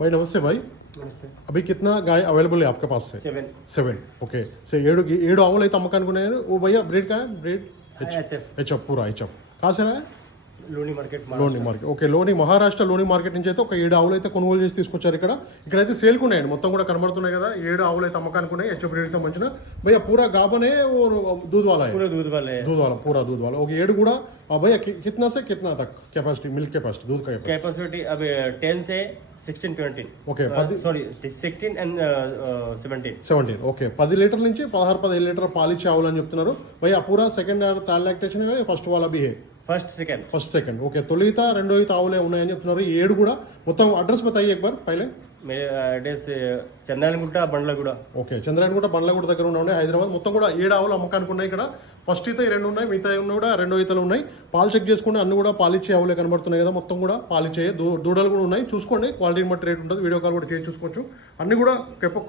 भाई नमस्ते भाई। నమస్తే. अभी कितना गाय अवेलेबल है आपके पास से? 7 7 ओके से ఏడు ఆవులు అయితే అమ్మకానికి ఉన్నాయి. ఓ భయ్యా బ్రీడ్ का है? ब्रीड HF హెచ్ఎఫ్ పూరా హెచ్ఎఫ్ कहाँ से है? లోని మార్కెట్ లోని మార్కెట్ ఓకే. లోని మహారాష్ట్ర లోని మార్కెట్ నుంచి అయితే ఒక 7 ఆవులు అయితే కొనుగోలు చేసి తీసుకొచ్చారు. ఇక్కడైతే సేల్కి ఉన్నాయండి, మొత్తం కూడా కనబడుతున్నాయి కదా. 7 ఆవులు అయితే అమ్మకానికి ఉన్నాయి హెచ్ఎఫ్ బ్రీడ్ సంబంధించిన. భయ్యా పూరా గాబనే और दूध वाला है? पूरा दूध वाले है. दूध वाला पूरा दूध वाला ओके. 7 కూడా भैया कितना से कितना तक कैपेसिटी, मिल्क कैपेसिटी, दूध का कैपेसिटी अब 10 से 16 20 okay. sorry 16 and 17 17 okay. 10 litre నుంచి 16-15 లీటర్ పాలిచ్చే ఆవులు అని చెప్తున్నారు. భయ్యా పూరా సెకండ్ థర్డ్ లాక్టేషన్ है ఫస్ట్ वाला भी है? First second first second okay. తొలిత రెండో ఈత ఆవులే ఉన్నాయని చెప్తున్నారు. ఈ 7 కూడా మొత్తం అడ్రస్ बताइए एक बार पहले. मेरे एड्रेस చంద్రాయణగుట్ట బండ్లగూడ. ఓకే. చంద్రాయణగుట్ట బండ్లగూడ దగ్గర ఉన్నాయి హైదరాబాద్. మొత్తం కూడా 7 ఆవులు అమ్మకానికి ఉన్నాయి ఇక్కడ. ఫస్ట్ ఈత 2 ఉన్నాయి, మిగతా కూడా రెండో ఈతలు ఉన్నాయి. పాలు చెక్ చేసుకోండి, అన్ని కూడా పాలిచ్చే ఆవులే కనబడుతున్నాయి కదా. మొత్తం కూడా పాలిచ్చే దూడలు కూడా ఉన్నాయి. చూసుకోండి, క్వాలిటీని బట్టి రేట్ ఉంటుంది. వీడియో కాల్ కూడా చేసి చూసుకోవచ్చు. అన్ని కూడా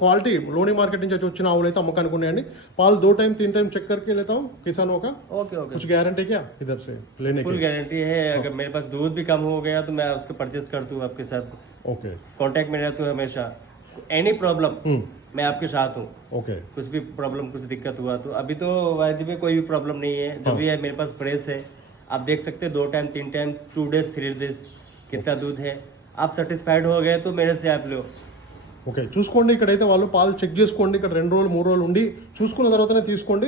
క్వాలిటీ లోని మార్కెట్ నుంచి వచ్చిన ఆవులు అయితే అమ్మకానికి ఉన్నాయండి. పాలు 2 टाइम 3 टाइम चेक करके लेता हूँ किसानों का. ओके ओके कुछ गारंटी क्या इधर से लेने की? फुल गारंटी है. अगर मेरे पास दूध भी कम हो गया तो मैं उसको परचेस करता हूँ आपके साथ. ओके कांटेक्ट में रहता हूँ हमेशा. एनी प्रॉब्लम मैं आपके साथ हूँ. ओके. कुछ भी प्रॉब्लम कुछ दिक्कत हुआ तो अभी तो वायदे में कोई भी प्रॉब्लम नहीं है. जो भी है मेरे पास फ्रेश है. आप देख सकते हैं 2 टाइम 3 टाइम 2 डेज 3 डेज कितना दूध है. आप सेटिस्फाइड हो गए तो मेरे से आप लो. ఓకే. చూసుకోండి, ఇక్కడైతే వాళ్ళు పాలు చెక్ చేసుకోండి. ఇక్కడ 2 రోజులు 3 రోజులు ఉండి చూసుకున్న తర్వాతనే తీసుకోండి.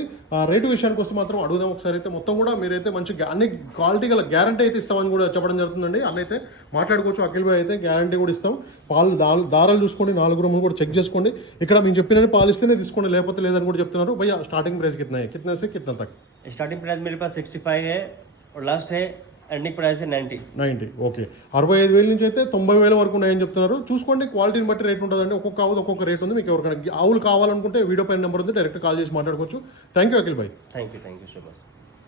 రేటు విషయానికి వస్తే మాత్రం అడుగుదాం ఒకసారి. అయితే మొత్తం కూడా మీరైతే మంచి అన్ని క్వాలిటీ గల గ్యారంటీ అయితే ఇస్తామని కూడా చెప్పడం జరుగుతుందండి. అన్న అయితే మాట్లాడుకోవచ్చు. అఖిల్ భాయ్ అయితే గ్యారంటీ కూడా ఇస్తాం. పాలు దారాలు చూసుకోండి, 4 రూములు కూడా చెక్ చేసుకోండి. ఇక్కడ మేము చెప్పిన పాలు ఇస్తేనే తీసుకోండి, లేకపోతే లేదని కూడా చెప్తున్నారు. భయ్యా స్టార్టింగ్ ప్రైస్ कितना से कितना तक? स्टार्टिंग प्राइस मेरे पास 65 है और लास्ट है ఎండింగ్ ప్రైస్ 90 ఓకే. 65,000 నుంచి అయితే 90,000 వరకు ఉన్నాయని చెప్తున్నారు. చూసుకోండి, క్వాలిటీని బట్టి రేట్ ఉంటుందండి. ఒక్కొక్క ఆవుది ఒక్కొక్క రేట్ ఉంది. మీకు ఎవరికైనా ఆవులు కావాలనుకుంటే వీడియో పైన నెంబర్ ఉంది, డైరెక్ట్ కాల్ చేసి మాట్లాడుకోవచ్చు. Thank you Akhil Bhai. Thank you so much.